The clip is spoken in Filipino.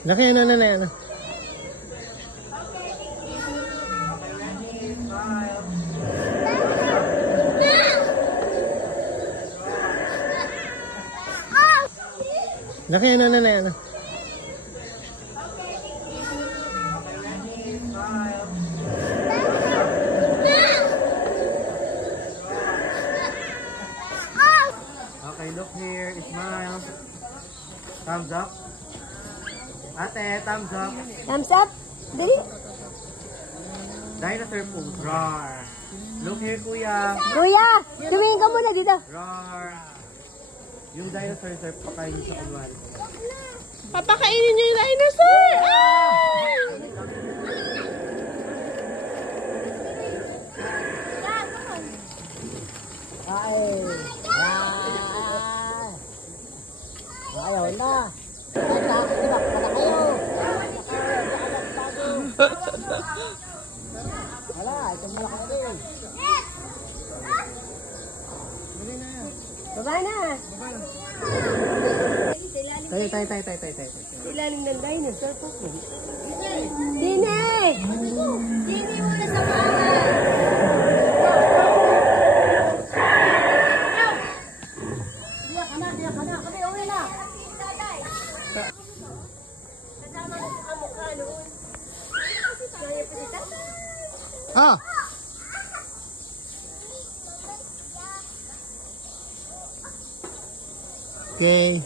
Laki, ano. Laki, ano. Okay, look here. Smile. Thumbs up. Ate, thumbs up. Thumbs up. Dali. Dinosaur pose. Roar. Look here, kuya. Kuya, tumingin ka muna dito. Roar. Yung dinosaur, sir, pakainin sa kunwari. Papakainin niyo yung dinosaur! Ayaw na. Iba kayo. Wala, itong malaki din. Baba na. Tay. Ilalim ng dinosaur po. Dine! Dine muna sa mama! Diyak ka na. Kami, uwi na. Kasama na sa kamukha noon. Ah! Okay.